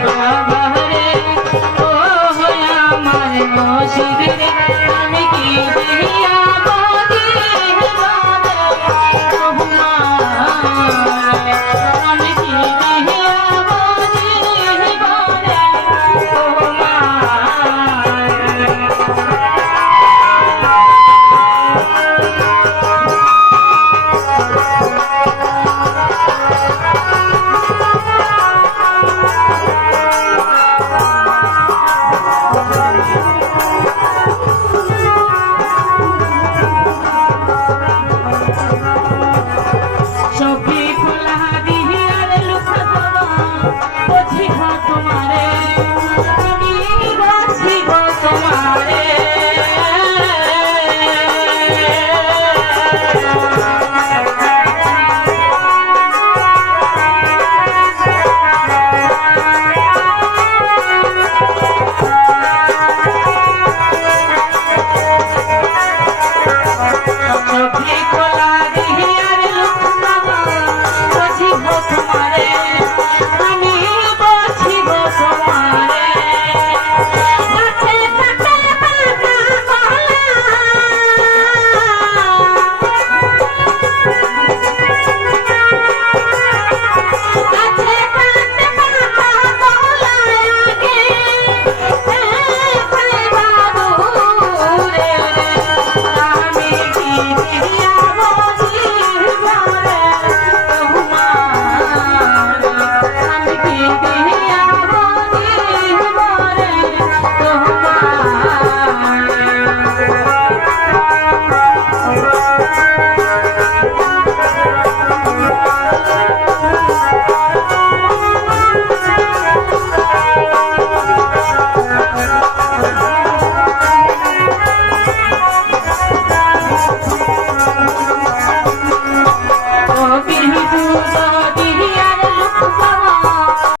বাবা রে ও হয় আমার মসজিদ সফি ফুলহারি আর লুখা তোমার বুঝিহা তোমারে